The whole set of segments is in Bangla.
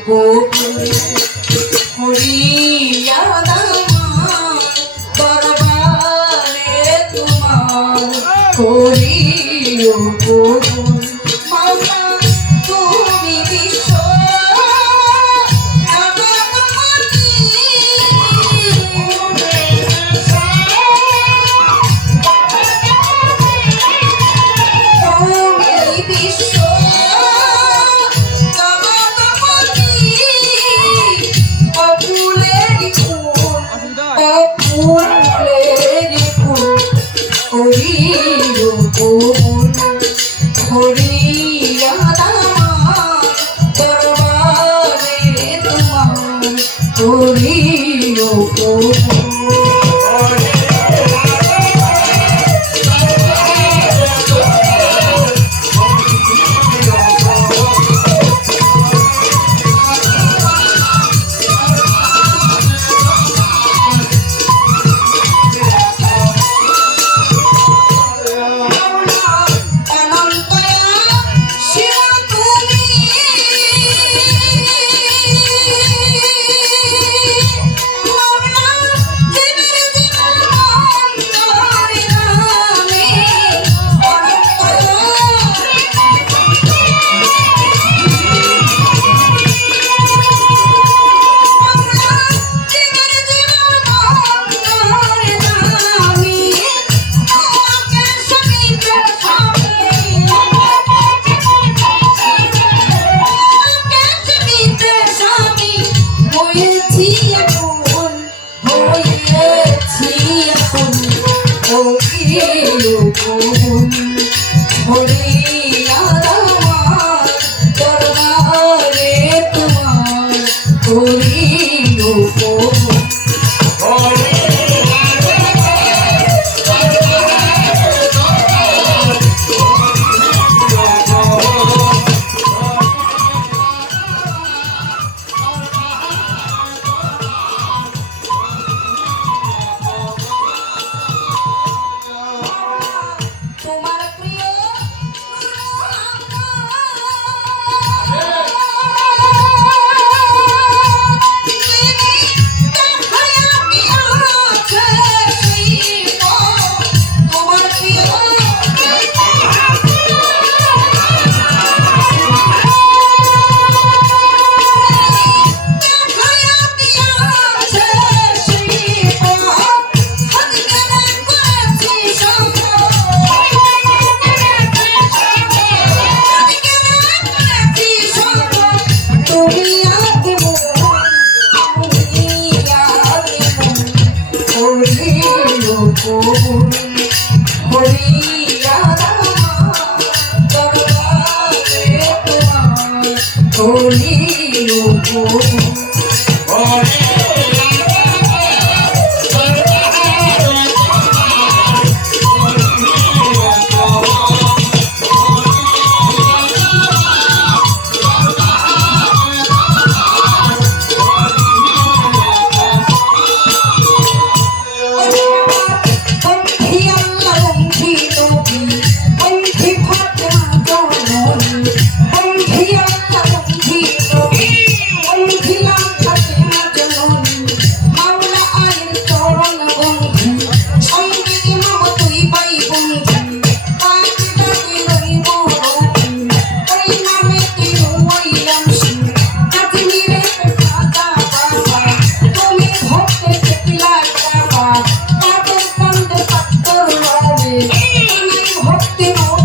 করিও হরিও ফুল হরিও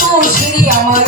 মূর্তি আমার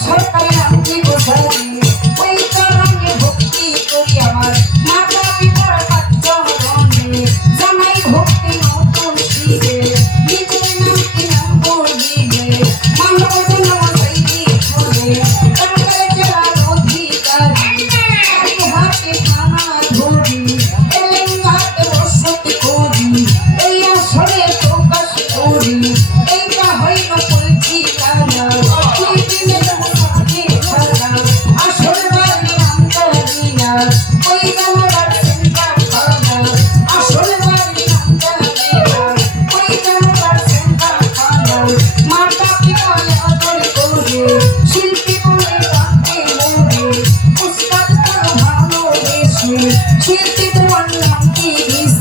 それ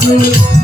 Thank you.